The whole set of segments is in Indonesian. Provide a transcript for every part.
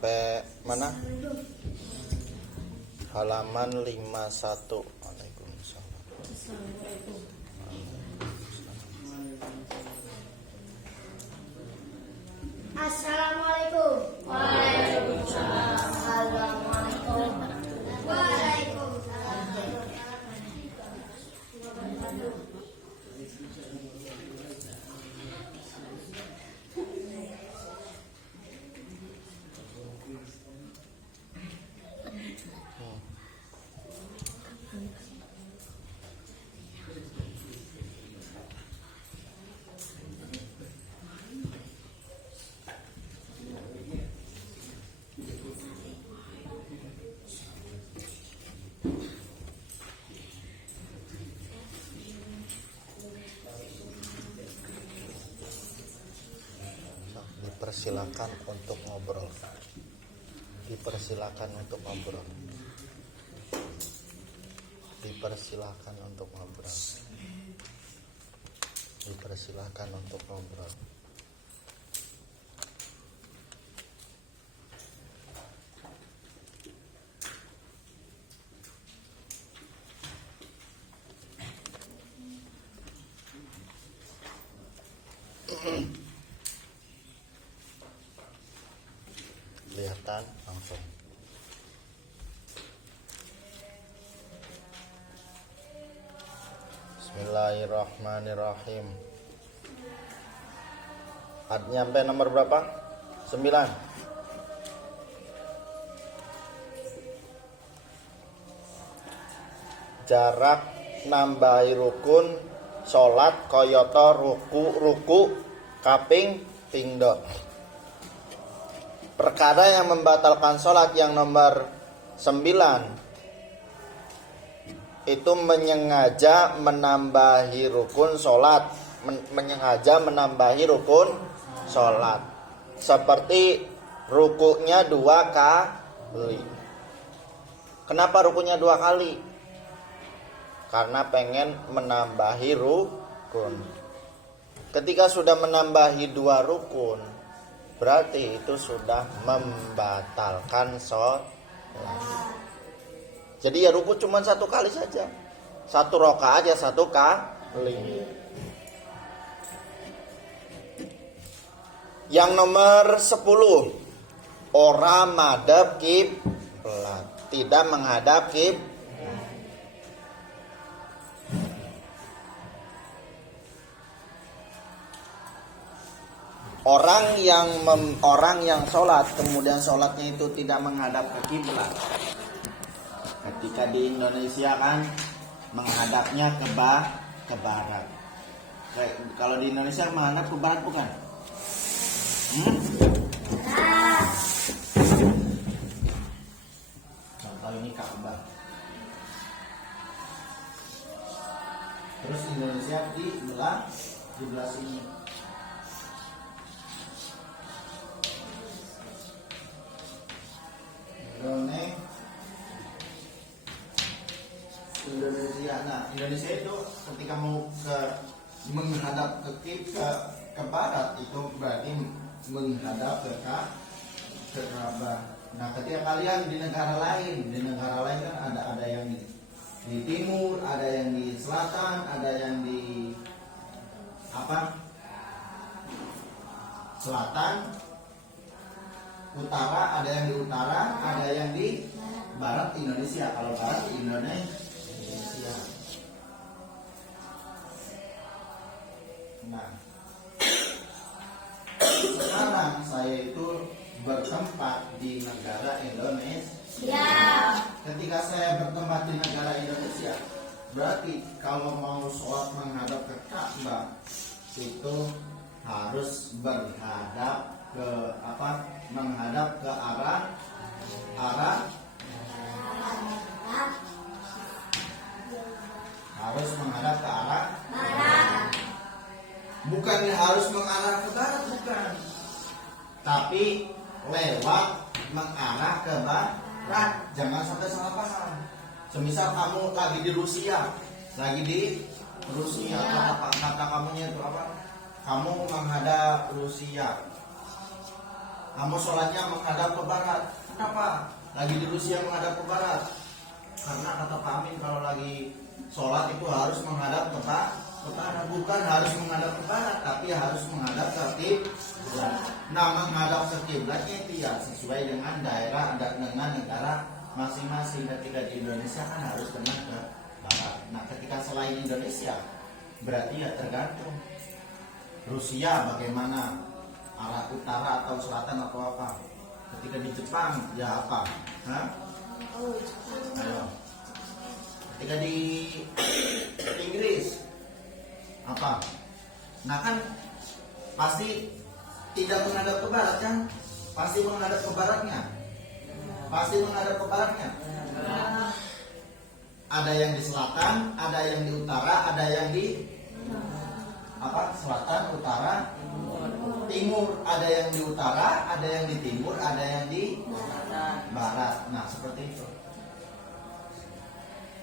sampai mana? Halaman 51. Waalaikumsalam. Assalamualaikum. Waalaikumsalam. Assalamualaikum. Waalaikumsalam. Dipersilakan untuk ngobrol. Dipersilakan untuk ngobrol. Dipersilakan untuk ngobrol. Dipersilakan untuk ngobrol. Kelihatan langsung. Bismillahirrahmanirrahim. Nyampe nomor berapa? 9. Jarak nambahi rukun salat kayata ruku kaping pindho. Perkara yang membatalkan sholat yang nomor 9 itu menyengaja menambahi rukun sholat, menyengaja menambahi rukun sholat, seperti rukunya 2 kali. Kenapa rukunya 2 kali? Karena pengen menambahi rukun. Ketika sudah menambahi 2 rukun, berarti itu sudah membatalkan sholat. Jadi ya ruku cuma 1 kali saja. 1 rakaat aja 1 kali. Yang nomor 10, ora madhab kiblat, tidak menghadap kiblat. Orang yang sholat kemudian sholatnya itu tidak menghadap ke kiblat. Ketika di Indonesia kan menghadapnya ke barat. Kalau di Indonesia menghadap ke barat bukan? Contoh ini Ka'bah. Terus Indonesia di belah sini. Indonesia. Nah, Indonesia itu ketika mau menghadap ke barat itu berarti menghadap ke Ka'bah. Nah, ketika kalian di negara lain kan ada yang di timur, ada yang di selatan, ada yang di selatan, utara, ada yang di utara, ada yang di barat Indonesia. Kalau barat Indonesia. Nah, sekarang saya itu bertempat di negara Indonesia. Ketika saya bertempat di negara Indonesia, berarti kalau mau sholat menghadap ke Ka'bah itu harus menghadap ke arah harus menghadap ke arah barat. Bukan harus mengarah ke barat, bukan. Tapi lewat mengarah ke barat. Jangan sampai salah paham. Semisal kamu lagi di Rusia, kata kamunya itu apa? Kamu menghadap Rusia. kamu sholatnya menghadap ke barat. Kenapa? Lagi di Rusia menghadap ke barat. Karena kata Pak Amin kalau lagi sholat itu harus menghadap ke barat, bukan harus menghadap ke barat, tapi harus menghadap ke kiblat. Nah, menghadap ke kiblatnya itu ya sesuai dengan daerah dan dengan negara masing-masing. Ketika di Indonesia kan harus kena ke barat. Nah, ketika selain Indonesia berarti ya tergantung. Rusia bagaimana, arah utara atau selatan atau apa. Ketika di Jepang ya apa? Hah? Ayo. Ketika di Inggris apa? Nah kan pasti tidak menghadap ke barat kan? Pasti menghadap ke baratnya. Pasti menghadap ke baratnya. Ada yang di selatan, ada yang di utara, ada yang di apa? Selatan, utara, timur. Ada yang di utara, ada yang di timur, ada yang di barat. Nah seperti itu.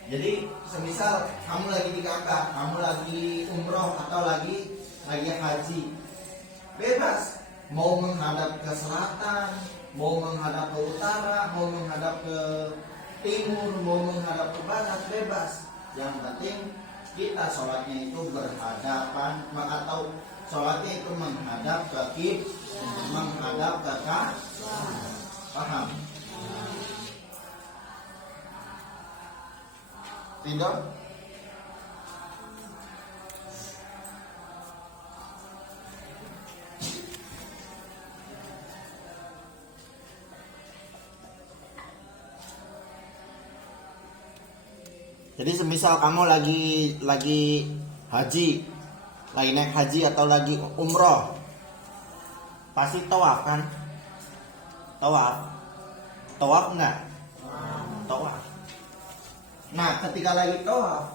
Jadi semisal kamu lagi di Ka'bah, kamu lagi umroh atau lagi haji, bebas mau menghadap ke selatan, mau menghadap ke utara, mau menghadap ke timur, mau menghadap ke barat, bebas. Yang penting kita sholatnya itu berhadapan atau sholatnya itu menghadap ke kiblat, menghadap ke Ka'bah. Paham? Tidak? Jadi semisal kamu lagi haji, lagi naik haji atau lagi umroh, pasti tawaf kan? Tawaf enggak? Tawaf. Nah, ketika lagi tawaf,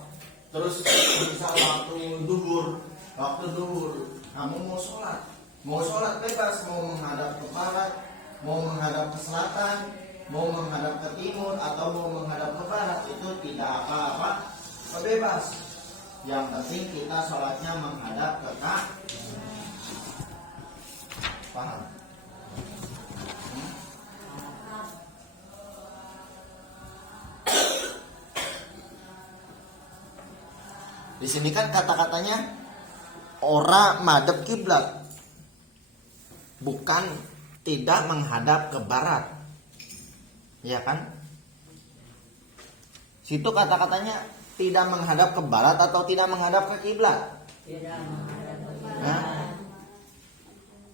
terus misal waktu duhur, kamu mau sholat bebas, mau menghadap ke barat, mau menghadap ke selatan, mau menghadap ke timur atau mau menghadap ke barat, itu tidak apa-apa, bebas. Yang penting kita sholatnya menghadap ke Ka'bah. Paham? Di sini kan kata-katanya ora madhep kiblat, bukan tidak menghadap ke barat, ya kan? Situ kata-katanya tidak menghadap ke barat atau tidak menghadap ke kiblat? Tidak menghadap ke barat.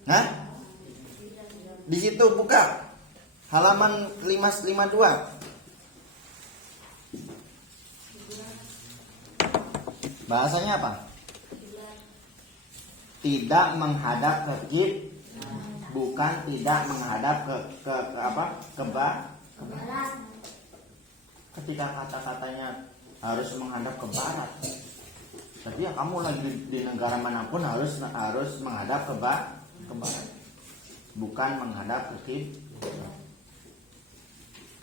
Nah, di situ buka halaman 552. Bahasanya apa? Tidak menghadap ke kiblat, bukan tidak menghadap ke apa? Ke barat. Ketika kata-katanya harus menghadap ke barat, berarti ya kamu lagi di negara manapun harus menghadap ke barat, bukan menghadap ke kiblat.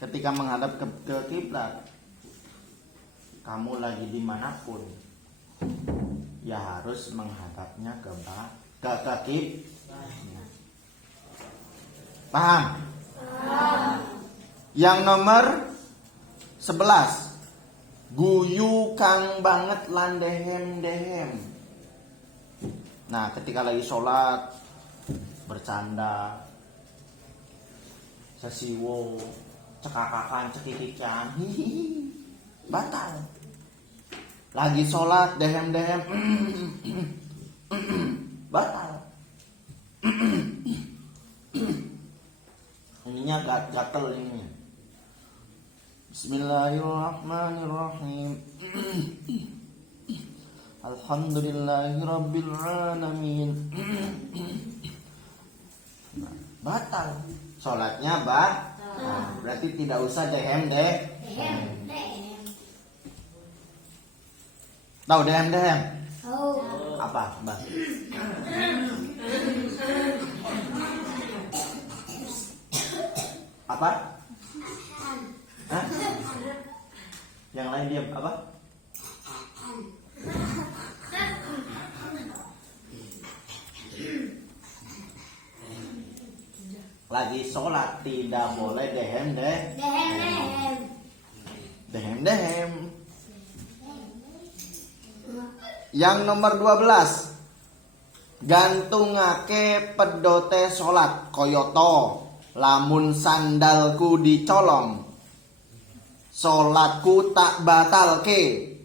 Ketika menghadap ke kiblat, kamu lagi dimanapun, ya harus menghadapnya ke kiblat. Paham? Yang nomor 11, guyu kang banget lan dehem. Nah, ketika lagi sholat bercanda, sesiwo, cekakakan, cekikikan, hihihi, batal. Lagi sholat dehem, batal. Ininya gatel ininya. Bismillahirrahmanirrahim. Alhamdulillahirabbil alamin. Batal. Sholatnya berarti tidak usah dehem. Tahu dehem? Tahu. Apa, Bang? Apa? Hah? Yang lain diam, apa? lagi sholat tidak boleh dehem. Yang nomor 12, gantungake pedote sholat koyoto lamun sandalku dicolong sholatku tak batalke.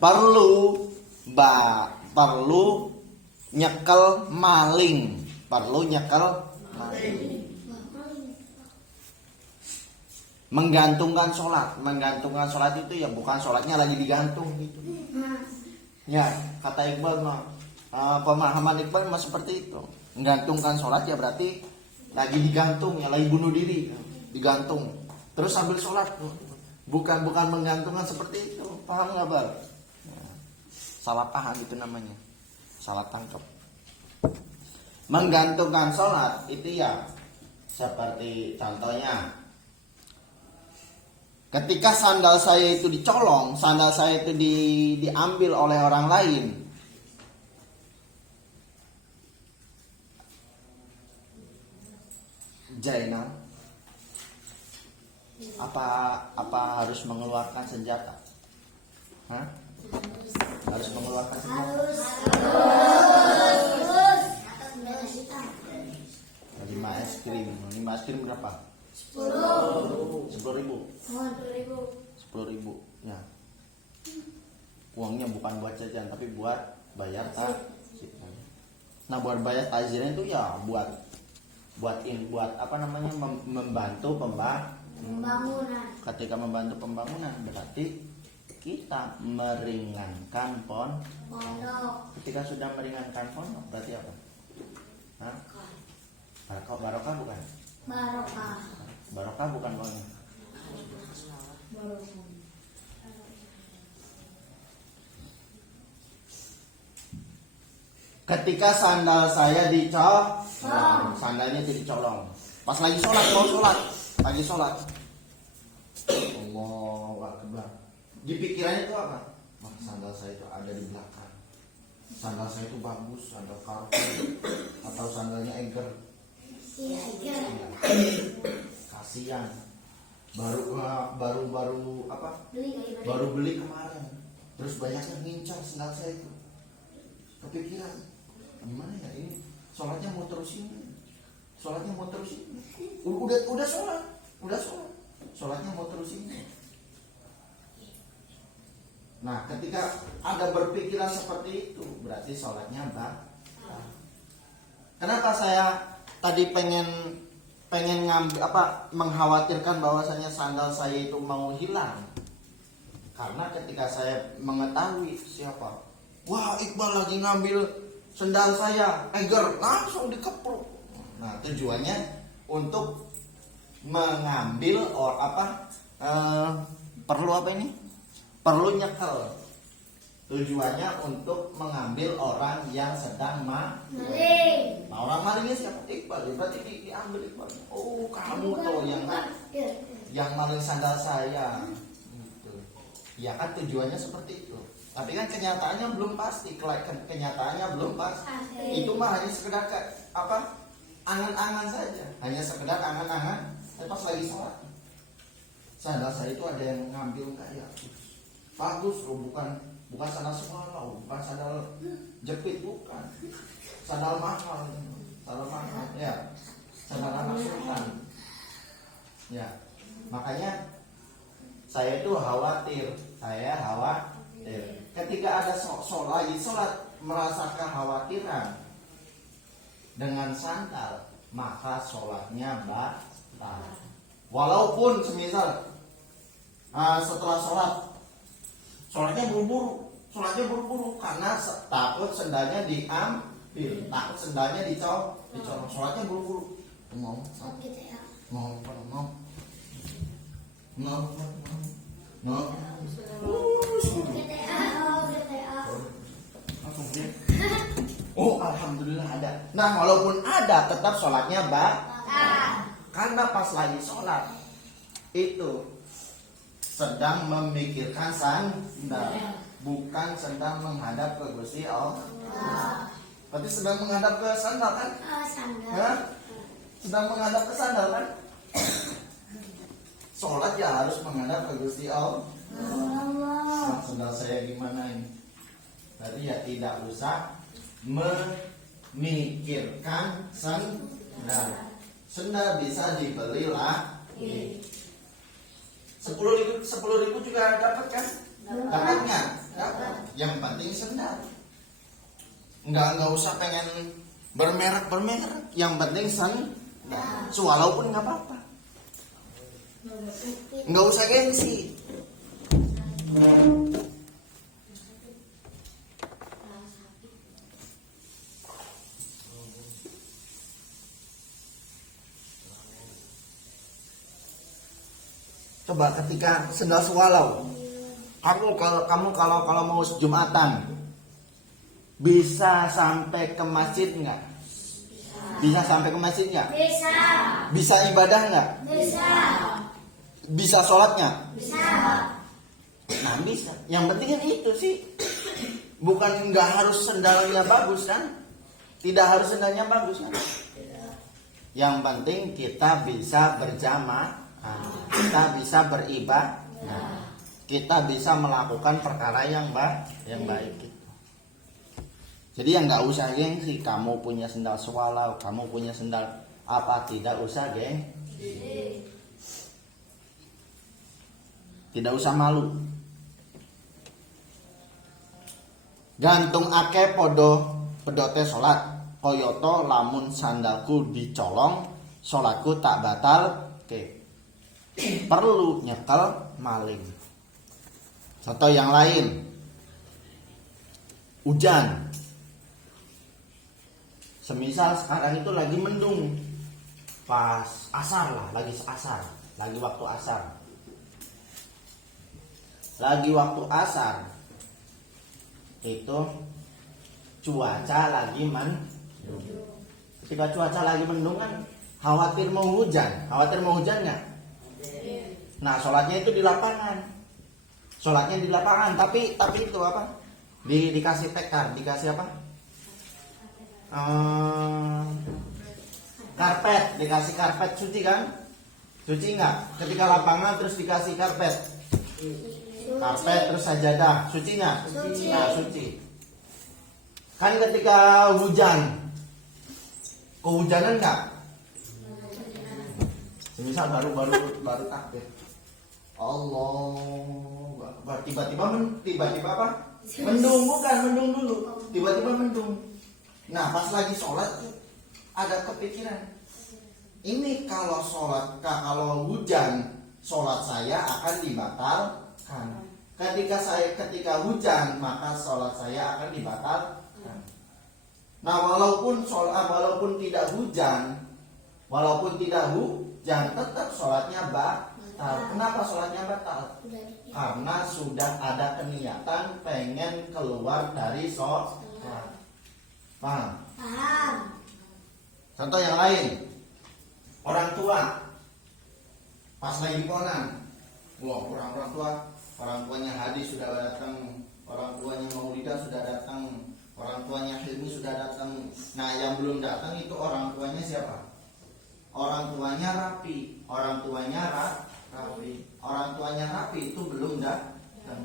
Perlu nyekel maling. Menggantungkan sholat itu ya bukan sholatnya lagi digantung gitu. Ya kata Iqbal mah pemahaman Iqbal mah seperti itu. Menggantungkan sholat ya berarti lagi digantung ya, lagi bunuh diri digantung terus sambil sholat. Bukan menggantungkan seperti itu. Paham nggak Bal? Salah paham itu namanya, salah tangkap. Menggantungkan sholat itu ya seperti contohnya ketika sandal saya itu dicolong, sandal saya itu diambil oleh orang lain. Jainal, apa harus mengeluarkan senjata? Hah? Harus mengeluarkan senjata? Harus. 5 es krim berapa? 10.000. 10.000 ya. Uangnya bukan buat jajan tapi buat bayar takziran. Nah buat bayar takziran itu ya buat apa namanya, membantu Pembangunan. Ketika membantu pembangunan berarti kita meringankan Pondok. Ketika sudah meringankan pondok berarti apa? Hah? Barokah bukan? Barokah bukan pokoknya. Ketika sandal saya dicolong, sandalnya dicolong. Pas lagi sholat, lagi sholat. Allahu Akbar. Di pikirannya itu apa? Sandal saya itu ada di belakang. Sandal saya itu bagus, sandal Carrefour atau sandalnya Eiger. Iya. Kasihan. Baru apa? Baru beli kemarin. Terus banyak yang ngincar sandal saya itu. Kepikiran, gimana ya ini? Sholatnya mau terusin. Udah sholat. Sholatnya mau terusin. Nah, ketika ada berpikiran seperti itu, berarti sholatnya batal. Kenapa saya tadi pengen ngambil mengkhawatirkan bahwasanya sandal saya itu mau hilang? Karena ketika saya mengetahui siapa, wah Iqbal lagi ngambil sandal saya, Eiger, langsung dikepruk. Nah, tujuannya untuk mengambil perlu nyekel. Tujuannya untuk mengambil orang yang sedang maling. Nah, orang malingnya siapa? Iqbal. Berarti diambil Iqbal. Oh, kamu tuh yang maling sandal saya. Gitu. Ya kan tujuannya seperti itu. Tapi kan kenyataannya belum pasti. Kenyataannya belum pasti. Itu mah hanya sekedar angan-angan saja. Hanya sekedar angan-angan. Tapi pas lagi sholat, sandal saya itu ada yang ngambil enggak ya? Bagus loh, bukan sandal sekolah, bukan sandal jepit, bukan. Sandal mahal. Ya. Sandal anak sultan. Ya. Makanya saya itu khawatir. Ketika ada lagi sholat merasa kekhawatiran dengan sandal, maka sholatnya batal. Walaupun semisal setelah sholatnya buru-buru karena takut sendalnya diambil, takut sendalnya dicolong, sholatnya buru-buru. Mau. Oh, alhamdulillah ada. Nah, walaupun ada, tetap sholatnya batal. Karena pas lagi sholat itu sedang memikirkan sandal, bukan sedang menghadap ke Gusti Allah. Berarti sedang menghadap ke sandal kan? Sandal. sedang menghadap ke sandal kan? Sholat ya harus menghadap ke Gusti Allah. Allah. Sandal saya gimana ini? Tadi ya tidak usah memikirkan sendal. Sendal bisa dibeli lagi. 10.000 juga dapat kan? Dapatnya? Dapat. Yang penting sendal. Enggak usah pengen bermerek. Yang penting sendal. Walaupun nggak apa-apa. Enggak usah gengsi. Coba ketika sendal swallow, kamu kalau mau Jumatan bisa sampai ke masjid nggak? Bisa sampai ke masjid nggak? Bisa. Bisa ibadah nggak? Bisa. Bisa sholatnya? Bisa. Nah bisa. Yang penting kan itu sih. Bukan nggak harus sendalnya bagus kan? Tidak harus sendalnya bagus kan? Yang penting kita bisa berjamaah. Kita bisa beribadah, kita bisa melakukan perkara yang baik gitu. Jadi yang nggak usah gengsi, kamu punya sendal swallow, kamu punya sendal apa, tidak usah tidak usah malu. Gantung ake podo pedote sholat, koyoto lamun sandalku dicolong, sholatku tak batal. Oke. Perlu nyekel maling. Contoh yang lain, hujan. Semisal sekarang itu lagi mendung, pas asar lah, lagi waktu asar. Lagi waktu asar itu cuaca lagi mendung. Ketika cuaca lagi mendung kan khawatir mau hujan nggak? Nah, sholatnya itu di lapangan. Tapi itu apa? Dikasih tekar, dikasih apa? Karpet, dikasih karpet suci kan? Suci nggak? Ketika lapangan terus dikasih karpet. Karpet terus sajadah, suci nggak? Suci. Nah, suci. Kan ketika hujan, kehujanan nggak? Misal baru takbir. Allah, tiba-tiba apa? Mendung dulu. Tiba-tiba mendung. Nah, pas lagi sholat ada kepikiran. Ini kalau hujan, sholat saya akan dibatalkan. Ketika hujan, maka sholat saya akan dibatalkan. Nah, walaupun tidak hujan, tetap sholatnya batal. Kenapa sholatnya batal? Karena sudah ada keniatan pengen keluar dari sholat. Paham? Contoh yang lain, orang tua pas lagi ponan, orang tuanya hadis sudah datang, orang tuanya maulidah sudah datang, orang tuanya hilmi sudah datang. Nah, yang belum datang itu orang tuanya siapa? Orang tuanya rapi, orang tuanya rapi itu belum datang.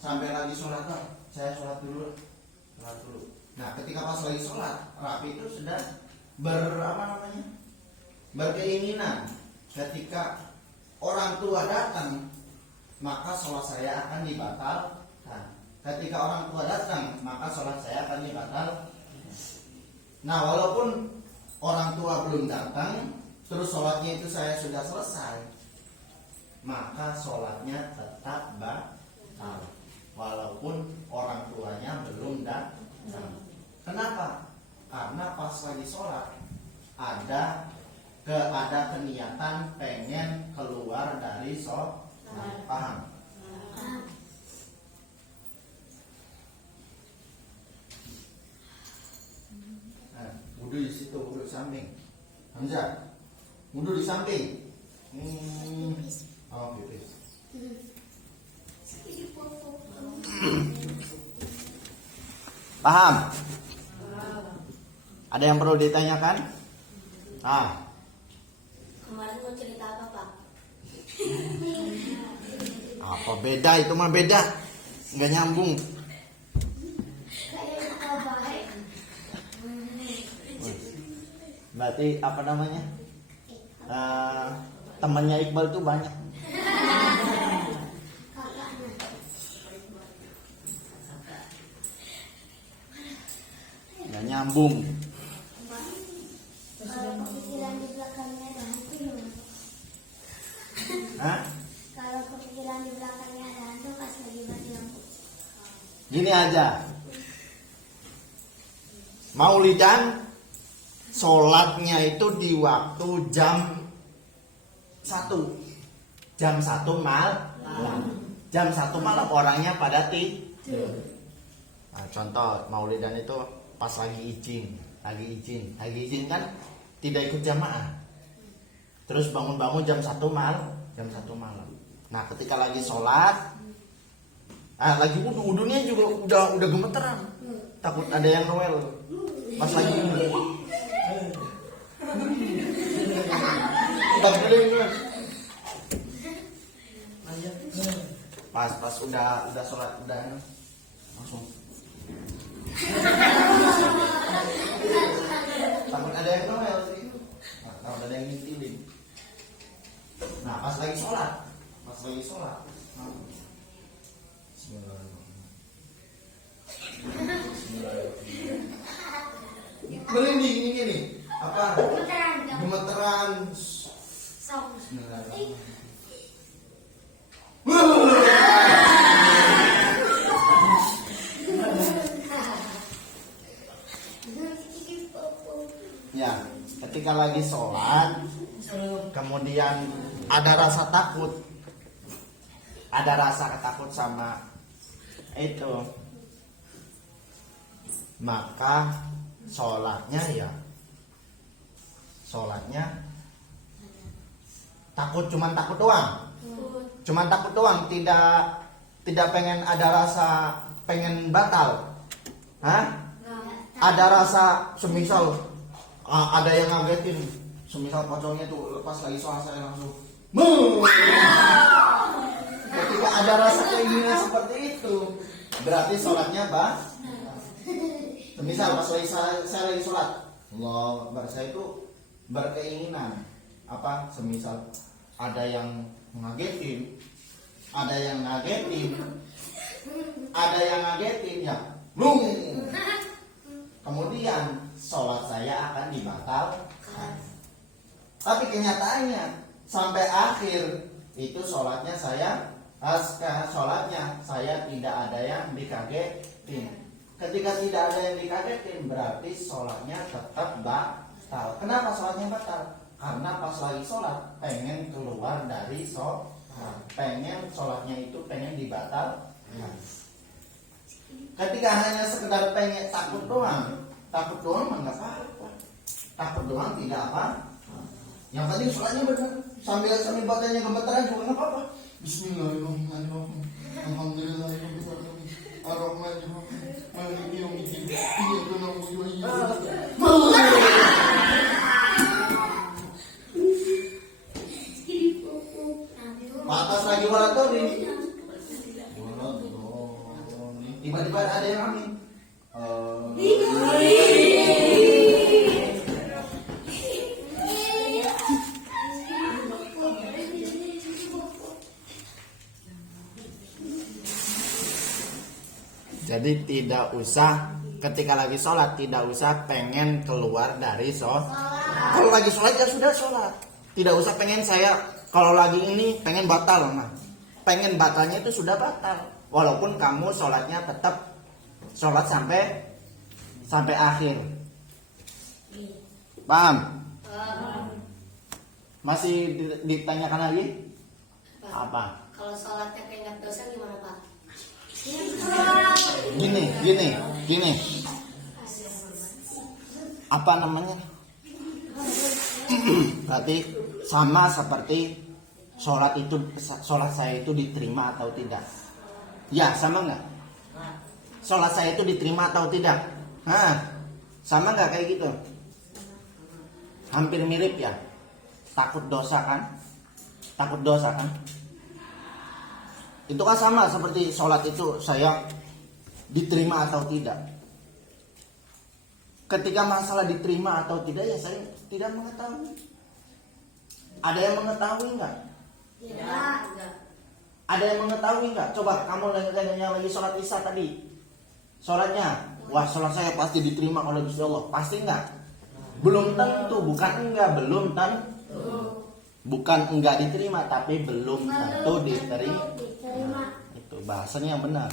Sampai lagi sholat, saya sholat dulu. Nah, ketika pas lagi sholat, rapi itu sudah berkeinginan. Ketika orang tua datang, maka sholat saya akan dibatalkan. Ketika orang tua datang, maka sholat saya akan dibatalkan. Nah, walaupun orang tua belum datang, terus sholatnya itu saya sudah selesai, maka sholatnya tetap batal walaupun orang tuanya belum datang. Kenapa? Karena pas lagi sholat ada keniatan pengen keluar dari sholat. Paham? Nah, wudhu di situ, wudhu di samping. Hamzah, wudhu di samping. Oh, pipis. Paham? Ada yang perlu ditanyakan? Nah, Kemarin mau cerita apa, Pak? Apa beda itu mah beda. Nggak nyambung. Kayak apa? Berarti apa namanya? Temannya Iqbal tuh banyak. Kakaknya. Nggak nyambung. Kalau kepikiran di belakangnya ada hantu gimana? Hah? Kalau kepikiran di belakangnya ada hantu pas lagi mati lampu. Gini aja. Maulidan sholatnya itu di waktu jam 1. Jam 1 malam. Jam 1 malam orangnya pada tidur. Nah, contoh Maulidan itu pas lagi izin kan tidak ikut jamaah. Terus bangun-bangun jam 1 malam. Nah, ketika lagi sholat, lagi wudunya juga udah gemeteran. Takut ada yang rewel. Pas lagi pas udah sholat udah langsung takut ada yang rewel sih. Takut ada yang ngintilin. Nah, pas lagi sholat. Merinding ini apa? Gemeteran. Sok. Ya, ketika lagi sholat, kemudian ada rasa takut, sama itu, maka sholatnya cuman takut doang, tidak pengen ada rasa pengen batal. Ada rasa semisal ada yang ngagetin, semisal pocongnya tuh lepas lagi sholat saya langsung ketika ada rasa keinginan seperti itu berarti sholatnya semisal pas lagi saya lagi sholat Allah, saya itu berkeinginan semisal ada yang ngagetin ya kemudian sholat saya akan dibatalkan. Tapi kenyataannya sampai akhir itu sholatnya saya tidak ada yang dikagetin. Ketika tidak ada yang dikagetin berarti sholatnya tetap batal. Kenapa sholatnya batal? Karena pas lagi sholat pengen keluar dari sholat, sholatnya itu pengen dibatalkan. Ketika hanya sekedar pengen takut doang mah nggak apa-apa. Takut doang tidak apa. Yang penting sholatnya benar. Sambil badannya gemeteran juga nggak apa-apa. Bismillahirrahmanirrahim. Alhamdulillahirrahmanirrahim. Ar-Rahmanirrahim. Maliki yaumiddin. Iyyaka na'budu wa iyyaka nasta'in. Atas lagi walatori. Tiba-tiba ada yang amin. Jadi tidak usah ketika lagi sholat tidak usah pengen keluar dari sholat. Kalau lagi sholat ya sudah sholat. Tidak usah pengen saya kalau lagi ini pengen batal. Nah, pengen batalnya itu sudah batal. Walaupun kamu sholatnya tetap sholat sampai akhir. Paham? Masih ditanyakan lagi? Apa? Kalau sholatnya keinget dosa gimana, Pak? Gini. Apa namanya? Berarti sama seperti sholat saya itu diterima atau tidak? Ya, sama nggak? Sholat saya itu diterima atau tidak? Sama nggak kayak gitu? Hampir mirip ya. takut dosa kan? Takut dosa kan? Itu kan sama seperti sholat itu saya diterima atau tidak. Ketika masalah diterima atau tidak ya saya tidak mengetahui. Ada yang mengetahui enggak? Tidak. Ada yang mengetahui enggak? Coba kamu yang lagi sholat isya tadi. Sholatnya, wah sholat saya pasti diterima oleh Gusti Allah. Pasti enggak? Belum tentu, bukan enggak, belum tentu. Bukan enggak diterima, tapi belum tentu diterima. Itu bahasanya yang benar.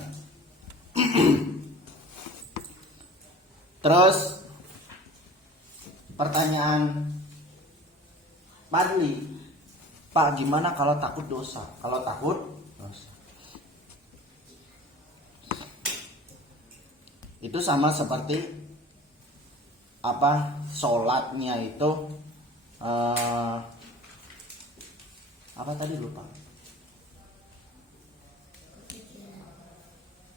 Terus pertanyaan Padli, Pak gimana kalau takut dosa? Kalau takut dosa, itu sama seperti apa? Sholatnya itu apa tadi lupa?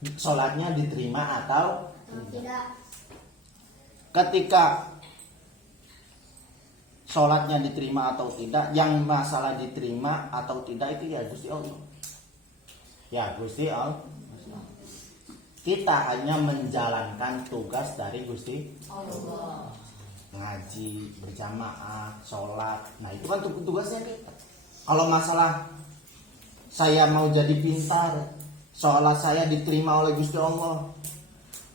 Sholatnya diterima atau Tidak. ketika sholatnya diterima atau tidak, yang masalah diterima atau tidak itu ya Gusti Allah. Ya Gusti Allah. Kita hanya menjalankan tugas dari Gusti Allah. Ngaji, berjamaah, sholat. Nah itu kan tugasnya kita. Kalau masalah saya mau jadi pintar, sholat saya diterima oleh Gusti Allah,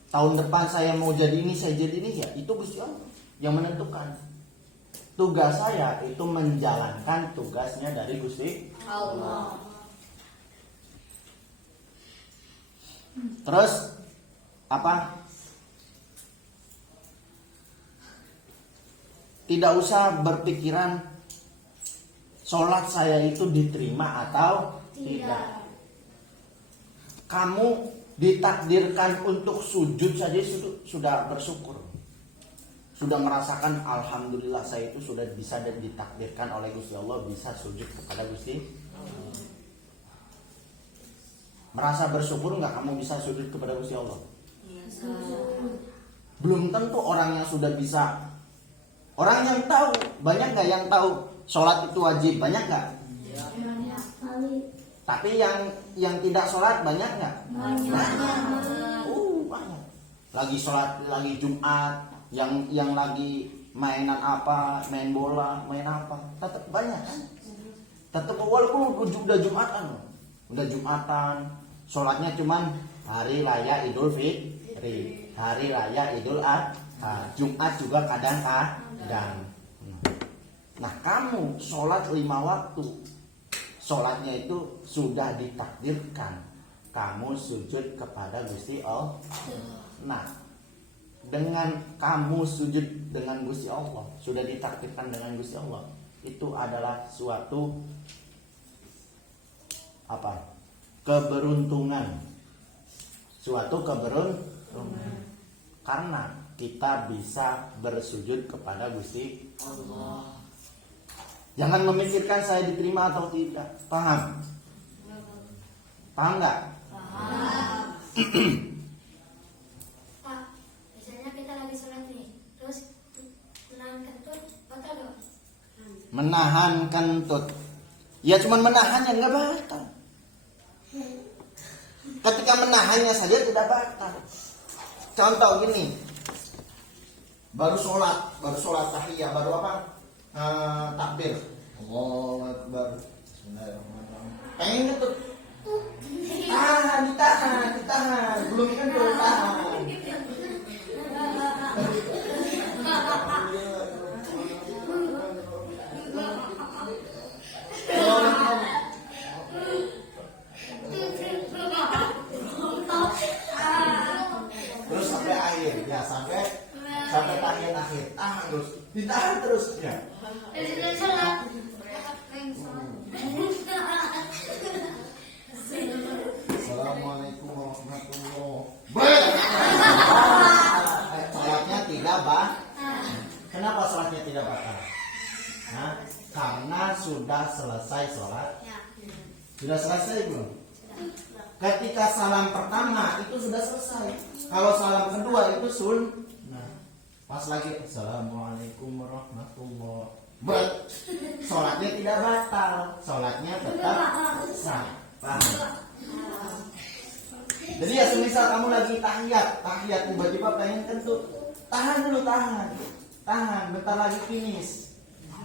tahun depan saya mau jadi ini, saya jadi ini, ya itu Gusti Allah yang menentukan. Tugas saya itu menjalankan tugasnya dari Gusti Allah. Terus apa? Tidak usah berpikiran sholat saya itu diterima atau tidak. Kamu ditakdirkan untuk sujud saja sudah bersyukur. Sudah merasakan alhamdulillah saya itu sudah bisa dan ditakdirkan oleh Gusti Allah bisa sujud kepada Gusti. Merasa bersyukur nggak kamu bisa sujud kepada Gusti Allah? Belum tentu orang yang sudah bisa. Orang yang tahu, banyak nggak yang tahu sholat itu wajib? Banyak nggak? Banyak sekali. Tapi yang tidak sholat banyak nggak? Banyak. Banyak. Lagi sholat, lagi Jumat, yang lagi mainan apa, main bola, main apa, tetap banyak kan? Tetap walaupun udah Jumatan, sholatnya cuman hari raya Idul Fitri, hari raya Idul Adha, Jumat juga kadang-kadang. Nah kamu sholat 5 waktu, sholatnya itu sudah ditakdirkan kamu sujud kepada Gusti Allah. Nah dengan kamu sujud dengan Gusti Allah, sudah ditakdirkan dengan Gusti Allah, itu adalah suatu apa? Keberuntungan. Suatu keberuntungan. Karena kita bisa bersujud kepada Gusti Allah. Jangan memikirkan saya diterima atau tidak. Paham? Paham nggak? Paham. Pak, misalnya kita lagi sholat nih, terus menahan kentut, batal dong? Menahan kentut. Ya cuman menahannya nggak batal. Ketika menahannya saja tidak batal. Contoh gini, baru sholat tahiyah, baru apa? Takbir. Allahu Akbar. Bismillahirrahmanirrahim. Pengen kentut. Ditahan. Belum kan tahan. Terus sampai akhir, ya sampai tahiyat akhir. Terus ditahan terus ya. Assalamualaikum warahmatullahi wabarakatuh. Sholatnya tidak batal. Kenapa sholatnya tidak batal? Nah, karena sudah selesai sholat. Sudah selesai belum? Ketika salam pertama itu sudah selesai. Kalau salam kedua itu sunnah. Pas lagi Assalamualaikum warahmatullahi wabarakatuh. sholatnya tidak batal, sholatnya tetap sah. Paham? Jadi ya semisal kamu lagi tahiyat tiba-tiba pengen kentut, tahan dulu, tahan, bentar lagi finish.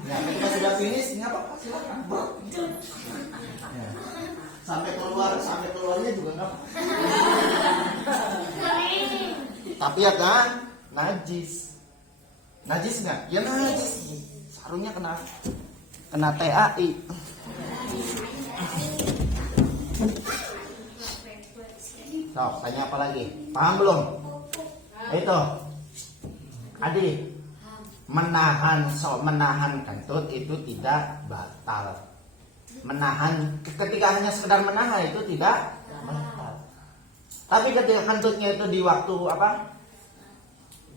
Ya, ketika sudah finish, nggak apa-apa, silakan. Ya. Sampai keluarnya juga nggak apa. Tapi ya kan, najis nggak? Ya najis. Sarungnya kena TAI. So, tanya apa lagi? Paham belum? Itu, Adi, menahan kentut itu tidak batal. Ketika hanya sekedar menahan itu tidak batal. Tapi ketika kentutnya itu di waktu apa?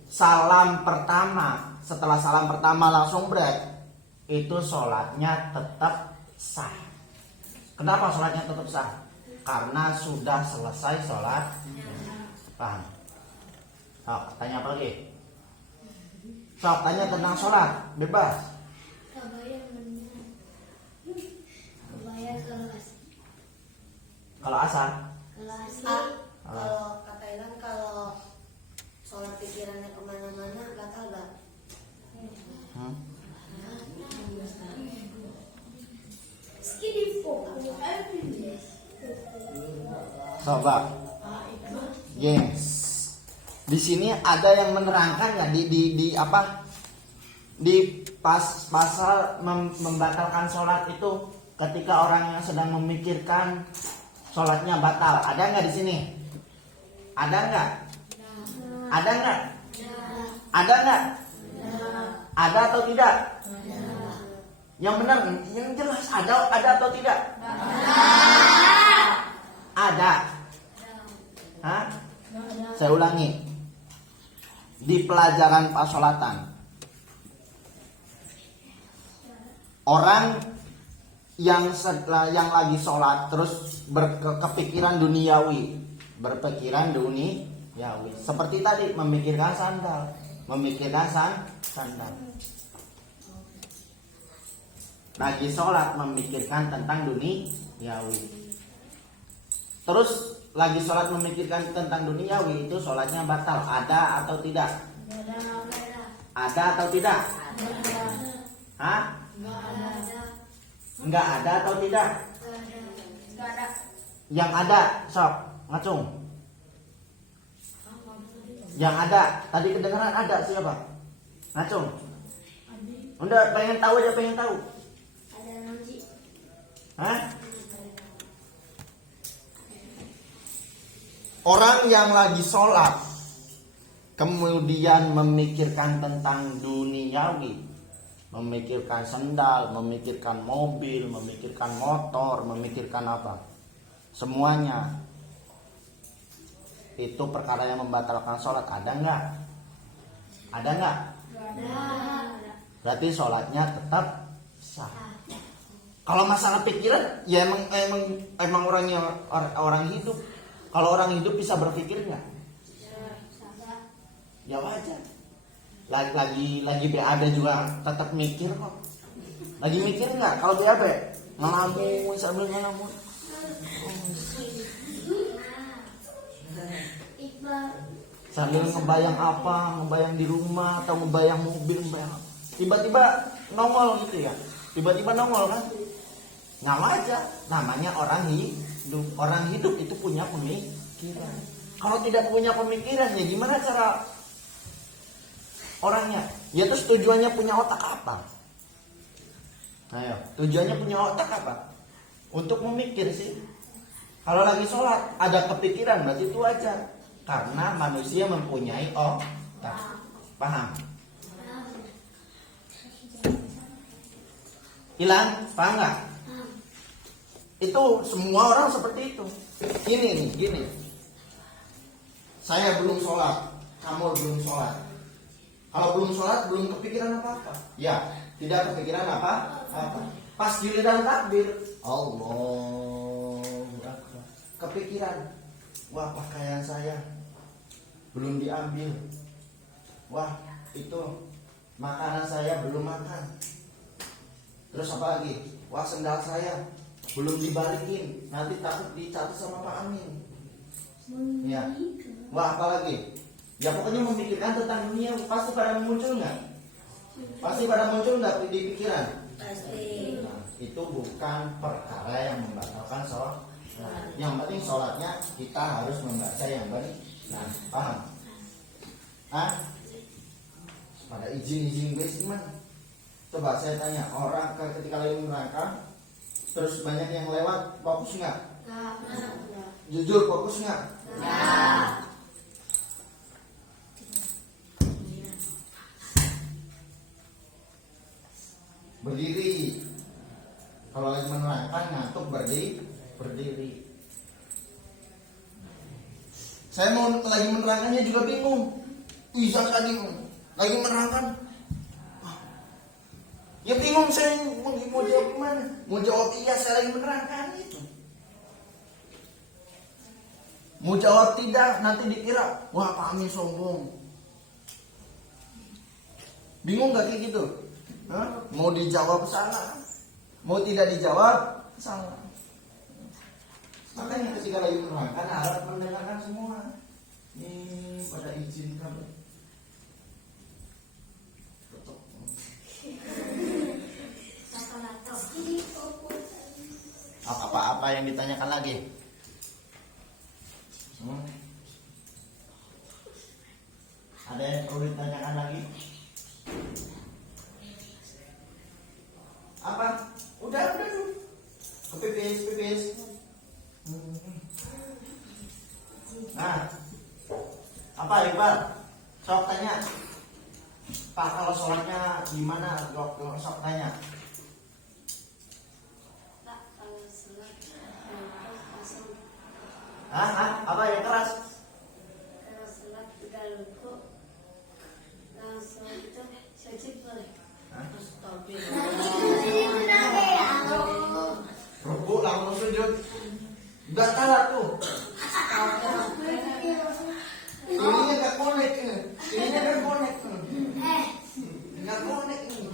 Salam pertama, setelah salam pertama langsung break, itu sholatnya tetap sah. Kenapa sholatnya tetap sah? Karena sudah selesai sholat. Paham? Oh, tanya apa lagi? Sok, tanya tentang sholat, bebas. Kalau asar? Kalau kata Ilan, kalau sholat pikirannya kemana-mana batal gak? Coba, yes. Di sini ada yang menerangkan ya di apa? Di pasal membatalkan sholat itu ketika orang yang sedang memikirkan sholatnya batal. Ada nggak di sini? Ada nggak? Ada nggak? Ada nggak? Ada atau tidak? Yang benar, yang jelas ada atau tidak? Ada. Hah? Saya ulangi. Di pelajaran pasolatan, orang yang lagi sholat terus berkepikiran duniawi, seperti tadi memikirkan sandal. Lagi sholat memikirkan tentang duniawi. Terus lagi sholat memikirkan tentang duniawi, itu sholatnya batal. Ada atau tidak? Ada atau tidak? Hah? Enggak ada atau tidak? Yang ada, sok, ngacung. Yang ada, tadi kedengaran ada siapa? Ngacung. Udah pengen tahu aja, pengen tahu. Hah? Orang yang lagi sholat kemudian memikirkan tentang duniawi, memikirkan sendal, memikirkan mobil, memikirkan motor, memikirkan apa, semuanya itu perkara yang membatalkan sholat. Ada nggak? Ada nggak? Berarti sholatnya tetap sah. Kalau masalah pikiran, ya emang orang hidup. Kalau orang hidup bisa berpikir nggak? Ya wajar. Lagi BAB juga tetap mikir kok. Lagi mikir nggak? Kalau BAB ngelamun sambil ngelamun. Sambil ngebayang apa? Ngebayang di rumah atau ngebayang mobil, ngebayang. Tiba-tiba nongol gitu ya. Tiba-tiba nongol kan? Nggak wajar. Namanya orang hidup. Orang hidup itu punya pemikiran. Kalau tidak punya pemikiran, ya gimana cara orangnya? Ya terus tujuannya punya otak apa? Ayo, tujuannya punya otak apa? Untuk memikir sih. Kalau lagi sholat ada kepikiran, berarti itu wajar. Karena manusia mempunyai otak. Paham? Hilang? Paham nggak? Itu semua orang seperti itu. Gini. Saya belum sholat, kamu belum sholat. Kalau belum sholat, belum kepikiran apa-apa. Ya, tidak kepikiran apa-apa. Pas giliran takbir, Allah Akbar. Kepikiran, wah pakaian saya belum diambil. Wah itu makanan saya belum makan. Terus Terus apa lagi? Wah, sendal saya belum dibalikin, nanti takut dicatat sama Pak Amin. Ya. Wah, apa lagi? Ya pokoknya memikirkan tentang dunia. Pasti pada muncul nggak? Pasti pada muncul nggak di pikiran? Pasti. Nah, itu bukan perkara yang membatalkan sholat. Yang penting sholatnya kita harus membaca yang benar. Nah, paham? Ah? Pada izin guys gimana? Coba saya tanya, orang ketika lagi menerangkan terus banyak yang lewat, fokus nggak? Enggak. Jujur, fokus nggak? Berdiri. Kalau lagi menerangkan ngantuk berdiri. Saya mau lagi menerangkannya juga bingung. Bisa lagi menerangkan. Ya bingung saya mau jawab gimana? Mau jawab iya saya lagi menerangkan itu. Mau jawab tidak nanti dikira wah Pak Amin sombong. Bingung gak kayak gitu? Hah? Mau dijawab salah, mau tidak dijawab salah. Makanya ketika lagi menerangkan harap mendengarkan semua. Ini pada izin kamu. Apa yang ditanyakan lagi? Ada yang perlu ditanyakan lagi? Apa? Udah dulu. Ke PPS. Nah, apa Iqbal? Sok tanya. Pak, kalau sholatnya gimana? Sok tanya. Pak, kalau sholat langsung. Apa yang keras? Kalau sholat udah ruku langsung itu sujud boleh. Ruku langsung sujud. Gak salah tuh. Ininya gak connect ini. Ininya gak connect. Gak connect ini.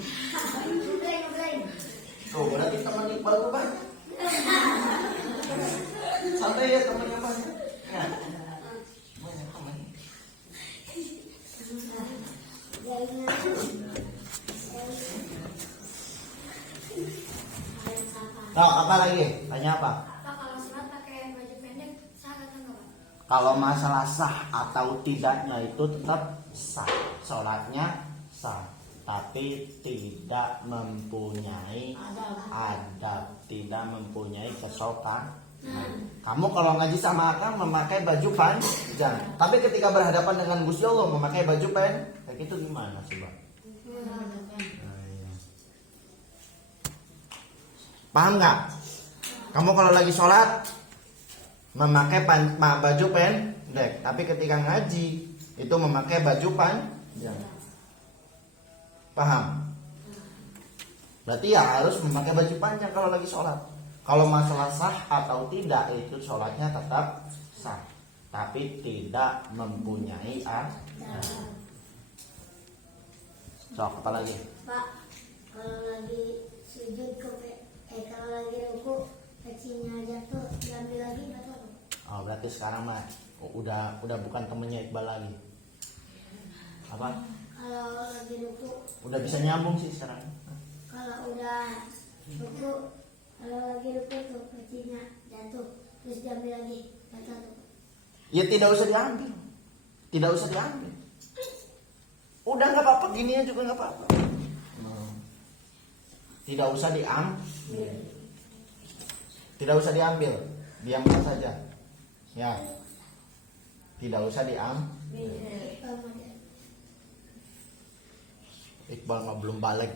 Tuh berarti teman Iqbal tuh banyak. Santai ya temannya banyak. Ya. Banyak temannya. Tahu apa lagi? Tanya apa? Pak, kalau sholat pakai baju pendek sah atau enggak, Pak? Kalau masalah sah atau tidaknya itu tetap sah. Sholatnya sah, tapi tidak mempunyai adab, tidak mempunyai kesopanan. Kamu kalau ngaji sama akang memakai baju panjang, tapi ketika berhadapan dengan Gusti Allah memakai baju pendek, kayak gitu gimana sih, Bang? Paham nggak? Kamu kalau lagi sholat memakai baju pendek, tapi ketika ngaji itu memakai baju panjang. Paham? Berarti ya harus memakai baju panjang kalau lagi sholat. Kalau masalah sah atau tidak itu sholatnya tetap sah, tapi tidak mempunyai adab. Sok apa lagi? Pak, kalau lagi sujud kalau lagi ruku kakinya jatuh diambil lagi atau apa? Oh berarti sekarang mah udah bukan temennya Iqbal lagi. Apa? Kalau lagi ruku, Udah bisa nyambung sih sekarang. kalau udah ruku, kalau lagi ruku tuh kakinya jatuh terus diambil lagi jatuh tuh. Ya tidak usah diambil. Tidak usah diambil. Udah nggak apa-apa, gininya juga nggak apa-apa. Tidak usah diambil. Tidak usah diambil. Diamkan saja. Ya. Tidak usah diambil. Iqbal mah belum balik.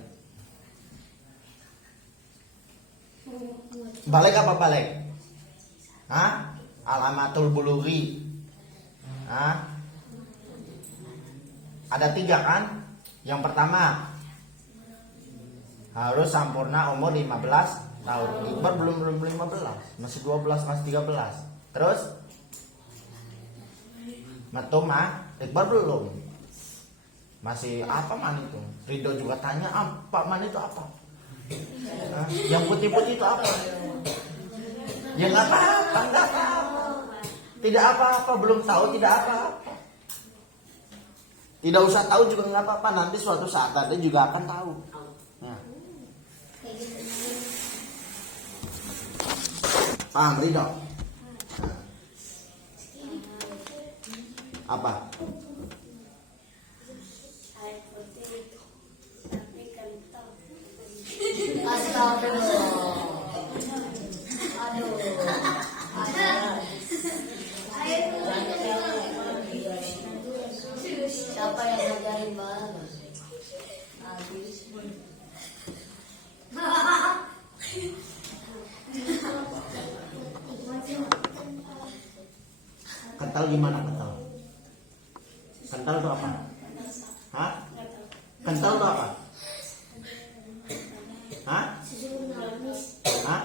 Balik apa balik? Hah? Alamatul bulughi. Hah? Ada 3 kan? Yang pertama harus sempurna umur 15 tahun. Iqbal belum 15, masih 12, masih 13. Terus Matoma, Iqbal belum. Masih apa man itu? Ridho juga tanya apa man itu apa? Hah? Yang putih-putih itu apa? Ya nggak apa-apa, nggak apa-apa. Tidak apa-apa, belum tahu tidak apa-apa. Tidak usah tahu juga nggak apa-apa. Nanti suatu saat Anda juga akan tahu. Nah, Kayak gitu. paham Ridho? Nah. Apa? Air putih tapi kental. Astagfirullah. Aduh. Air Siapa yang ngajarin banget? Habis. Kental gimana kental? Kental itu apa? Hah? Kental itu apa? Hah? susu manis. Hah?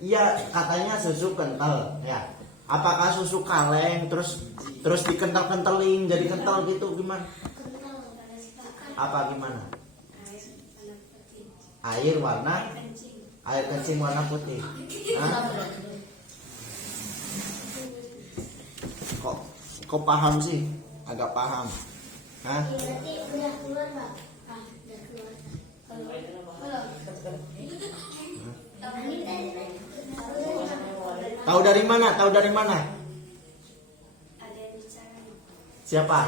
Iya, katanya susu kental, ya. Apakah susu kaleng terus dikental-kentelin jadi kental gitu gimana? Kental pada sipakan. Apa gimana? Air warna putih. Air warna air kencing warna putih. Hah? Kok paham sih? Agak paham. Hah? Berarti udah keluar Pak? Ah, udah keluar. Kalau ini tadi Tahu dari mana? Tahu dari mana? ada yang bicara. Siapa?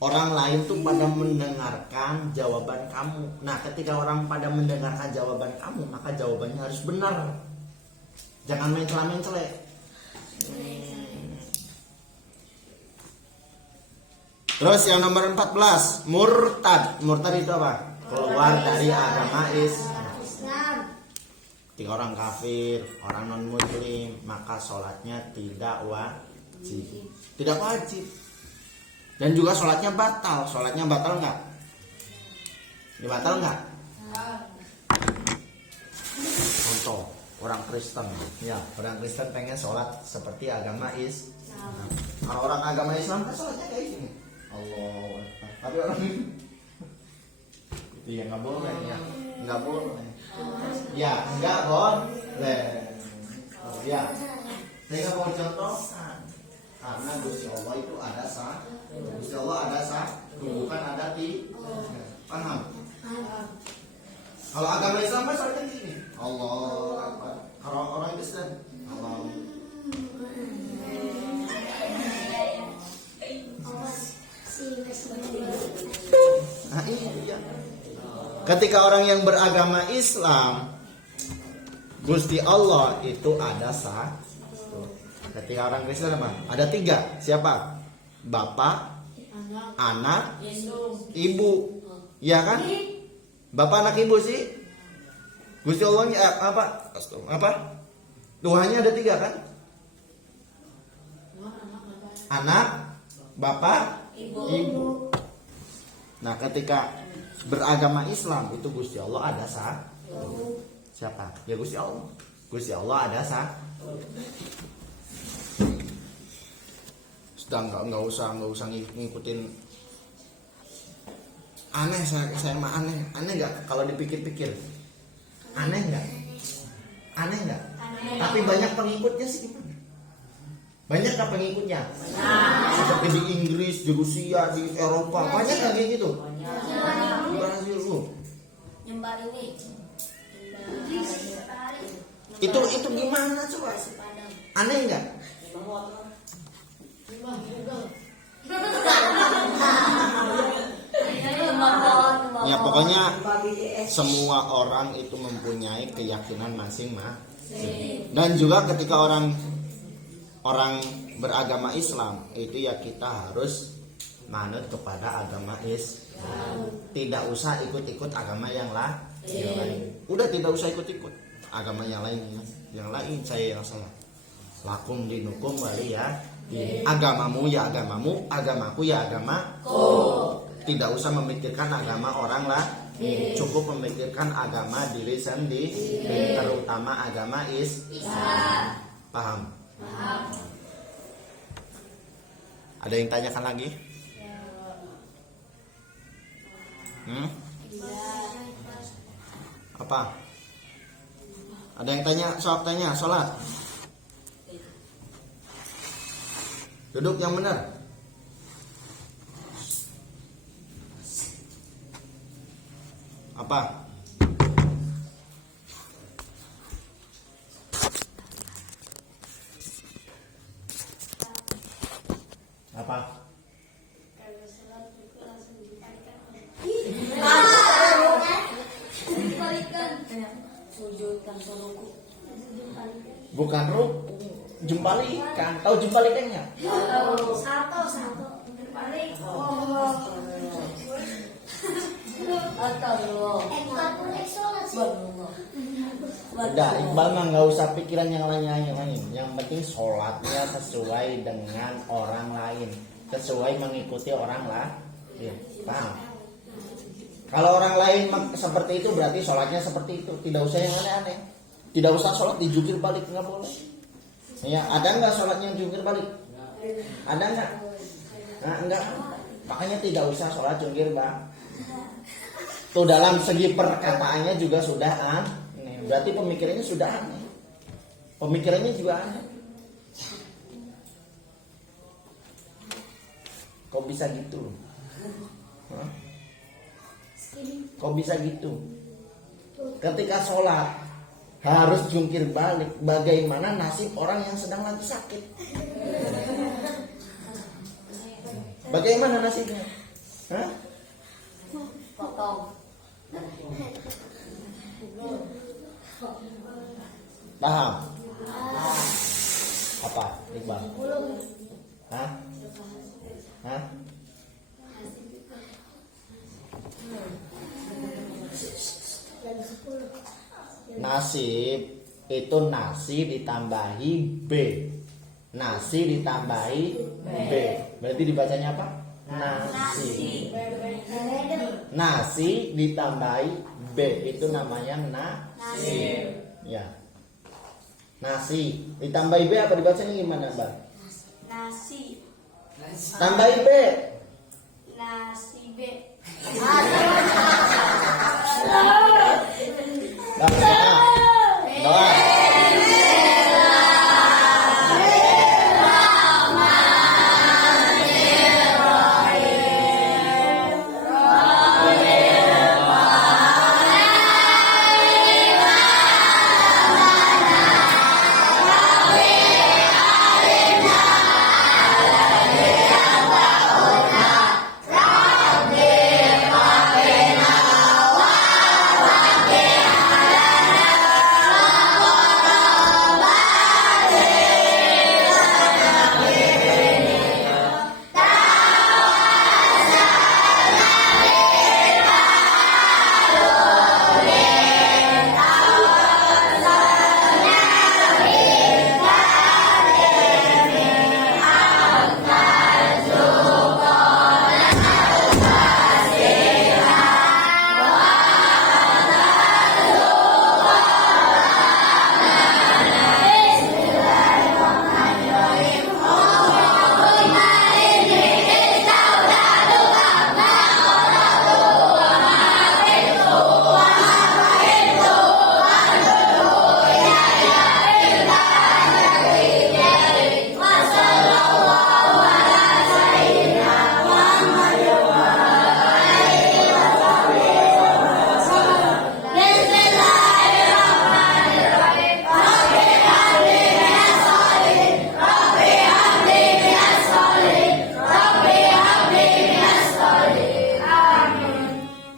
Orang lain tuh pada mendengarkan jawaban kamu. Nah, ketika orang pada mendengarkan jawaban kamu, maka jawabannya harus benar. Jangan mencela-mencela. Terus yang nomor 14, murtad. Murtad itu apa? Keluar dari agama Islam. Ketika orang kafir, orang non muslim, maka sholatnya tidak wajib. Tidak wajib. Dan juga sholatnya batal. Sholatnya batal nggak? Ini batal nggak? Contoh orang Kristen, ya orang Kristen pengen sholat seperti agama Islam. Kalau orang agama Islam kan sholatnya kayak gini. Allah. Tapi orang iya nggak boleh ya, nggak boleh. Ya nggak boleh. Ya, saya nggak mau contoh. Karena Gusti Allah itu ada sah, Gusti Allah ada sah, bukan ada paham? Kalau agama Islam kan sholatnya gini. Allah Akbar. Kalau orang Kristen, Allah. Nah, iya. Ketika orang yang beragama Islam, Gusti Allah itu ada sah. Ketika orang Kristen apa? Ada 3. Siapa? Bapak, anak, ibu. Ya kan? Bapak, anak, ibu sih. Gusti Allah apa? Tuhannya ada 3 kan? Anak, bapak, ibu. Nah, ketika beragama Islam itu Gusti Allah ada sah. Siapa? Ya Gusti Allah. Gusti Allah ada sah. Sudah nggak usah ngikutin. Aneh saya mah aneh nggak kalau dipikir-pikir? Aneh nggak? Tapi banyak pengikutnya sih gimana? Banyak nggak pengikutnya? Seperti di Inggris, di Rusia, di Eropa, banyak nggak kayak gitu? Di Brazil tuh. Nyembah ini. Itu gimana coba? Aneh nggak? Ya pokoknya semua orang itu mempunyai keyakinan masing-masing. Dan juga ketika orang beragama Islam itu ya kita harus manut kepada agama Islam. Tidak usah ikut-ikut agama yang lain. Udah tidak usah ikut-ikut agama yang lain. Yang lain saya. Lakum dinukum waliya. Agamamu ya agamamu, agamaku ya agamaku. Tidak usah memikirkan agama orang lain. Cukup memikirkan agama diri sendiri, terutama agama Islam. Paham? Ada yang tanyakan lagi? Apa? Ada yang tanya sholat? Duduk yang benar. Apa? Apa? Kalau sholat itu langsung dibalikan. Sujud tanpa ruku. Bukan jempalikan. Tahu jempalikannya? Satu. Berbalik. Astagfirullah. Nggak boleh sholat sih. Udah, Iqbal mah nggak usah pikiran yang lain. Yang penting sholatnya sesuai dengan orang lain, sesuai mengikuti orang lain. Ya, paham? Kalau orang lain seperti itu berarti sholatnya seperti itu. Tidak usah yang aneh-aneh. Tidak usah sholat dijungkir balik, nggak boleh. Ya, ada nggak sholatnya yang jungkir balik? Ada nggak? Nah, enggak. Makanya tidak usah sholat jungkir balik. Tuh dalam segi perkataannya juga sudah aneh. Berarti pemikirannya sudah aneh. Pemikirannya juga aneh. Kok bisa gitu? Hah? Kok bisa gitu? Ketika sholat harus jungkir balik. Bagaimana nasib orang yang sedang lagi sakit? Bagaimana nasibnya? Hah? Potong. Paham? Apa, Iqbal? Hah? Hah? Nasib itu nasi ditambahi B. Nasi ditambahi B. Berarti dibacanya apa? Nasi. Nasi ditambahi B itu namanya nasi. Ya. Nasi ditambahi B apa dibacanya gimana, Bang? Nasi. Tambahi B. Nasi B. Bang, doa.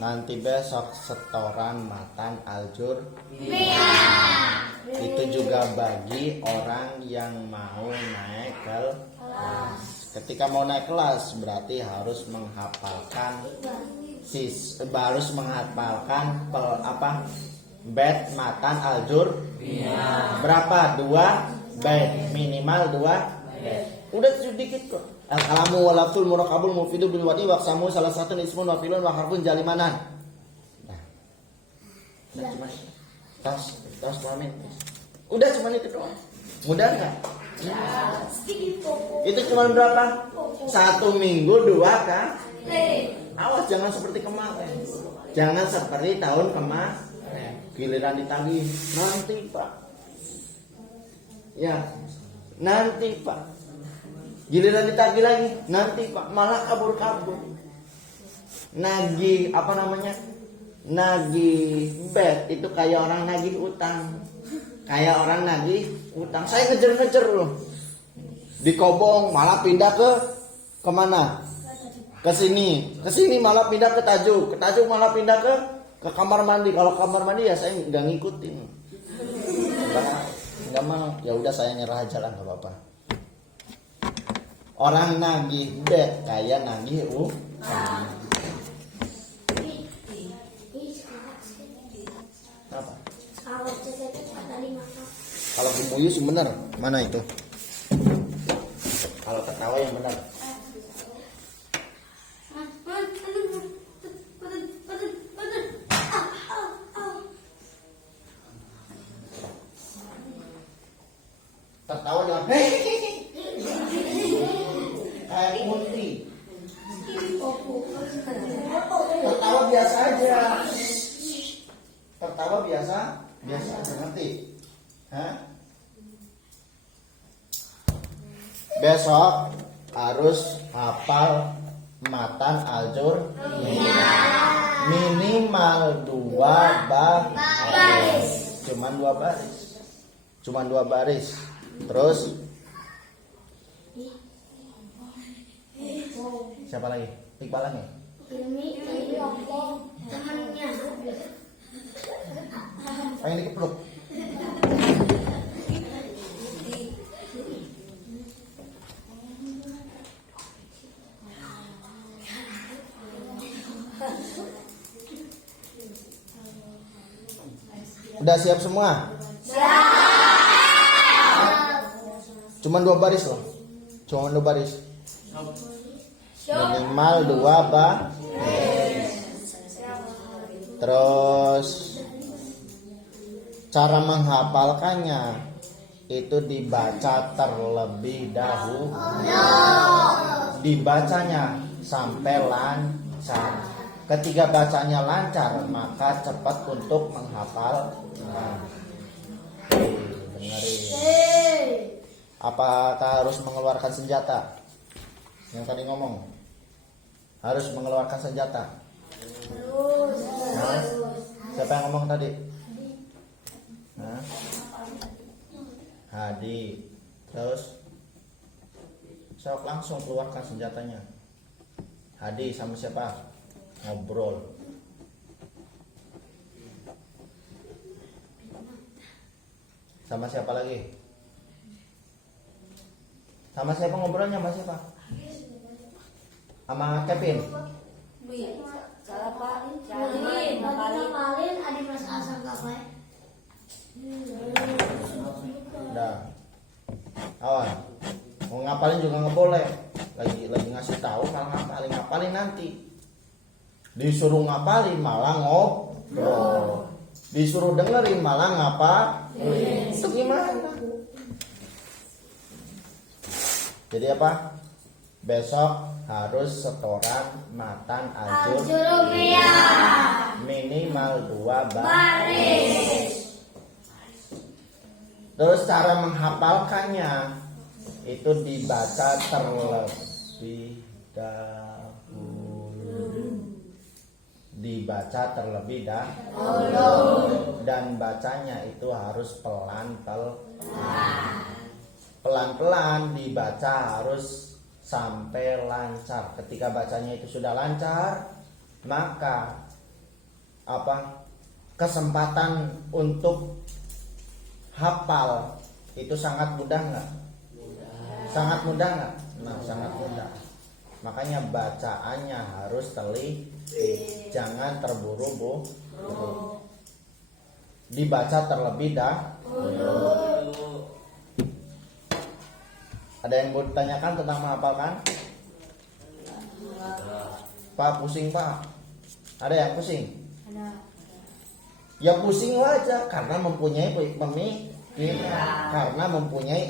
Nanti besok setoran matan aljur. Itu juga bagi orang yang mau naik kelas. Ketika mau naik kelas berarti harus menghafalkan bait matan aljur. Berapa? 2 bait, minimal 2 bait. Udah sedikit kok. Al-kalamu walaftul murakabul mufidu bil wadi waqsamu salah satu ismun wa filun wa harfun jalimanan. Nah. Cuma tas kelamin. Udah cuma itu doang. Mudah enggak? Itu cuma berapa? 1 minggu 2 kali. Awas jangan seperti kemarin. Jangan seperti tahun kemarin. Giliran ditagih nanti Pak. Ya, nanti Pak. Giliran ditagih lagi nanti Pak, malah kabur-kabur. Nagih apa namanya? Nagih bet itu kayak orang nagih utang. Kayak orang nagih utang. Saya ngejar-ngejar loh. Dikobong malah pindah ke kemana? Ke sini malah pindah ke Tajuk malah pindah ke kamar mandi. Kalau kamar mandi ya saya nggak ngikutin. Nggak mau. Ya udah saya nyerah aja lah, nggak apa-apa. Orang nagih bet kayak nagih utang. Apa? Kalau gemuyus benar, mana itu? Kalau ketawa yang benar. Tertawa jangan kayak Munti. Tertawa biasa aja. Tertawa biasa aja, ngerti? Hah? Besok harus hafal matan aljur minimal 2 baris. Cuman 2 baris. Terus siapa lagi? Iqbal lagi? Ini apa? Temannya. Pengen dikepluk. Udah siap semua? Cuman 2 baris loh. Cuman 2 baris. Minimal 2 baris. Terus cara menghafalkannya itu dibaca terlebih dahulu. Dibacanya sampai lancar. Ketika bacanya lancar, maka cepat untuk menghafal. Dengerin. Apakah harus mengeluarkan senjata? Yang tadi ngomong harus mengeluarkan senjata. Nah, siapa yang ngomong tadi? Nah, Hadi. Terus sok langsung keluarkan senjatanya. Hadi sama siapa? Ngobrol. Sama siapa lagi? Sama siapa ngobrolnya? Sama siapa? Sama Kevin. Salah Pak. Ngapalin adik Mas Asam kapan? Udah. Awan. Mau ngapalin juga nggak boleh. Lagi ngasih tahu malah ngapalin nanti. Disuruh ngapalin malah ngobrol. Disuruh dengerin malah ngapalin. Itu gimana? Jadi apa? Besok harus setoran matan aljur minimal 2 baris. Terus cara menghafalkannya itu dibaca terlebih dahulu. Dibaca terlebih dahulu. Dan bacanya itu harus pelan-pelan dibaca, harus sampai lancar. Ketika bacanya itu sudah lancar, maka kesempatan untuk hafal itu sangat mudah nggak? Sangat mudah nggak? Nah, sangat mudah. Makanya bacaannya harus teliti, jangan terburu-buru. Dibaca terlebih dahulu. Ada yang mau ditanyakan tentang menghafalkan? Pak, pusing Pak. Ada yang pusing? Ada. Ya pusing aja karena mempunyai pemikiran, karena mempunyai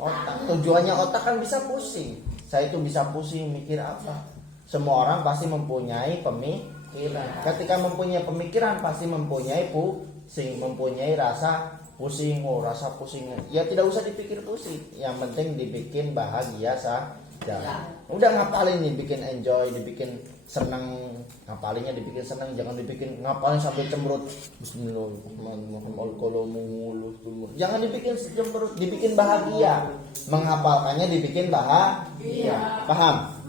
Otak. Tujuannya otak kan bisa pusing. Saya itu bisa pusing mikir apa. Semua orang pasti mempunyai pemikiran. Ketika mempunyai pemikiran pasti mempunyai pusing, mempunyai rasa pusing. Oh, rasa pusing. Ya tidak usah dipikir pusing. Yang penting dibikin bahagia saja. Udah ngapalin nih, bikin enjoy, dibikin senang. Ngapalinnya dibikin senang, jangan dibikin ngapalin sampai cemberut. Bismillahirrahmanirrahim. Jangan dibikin cemberut, dibikin bahagia. Menghafalkannya dibikin bahagia. Paham?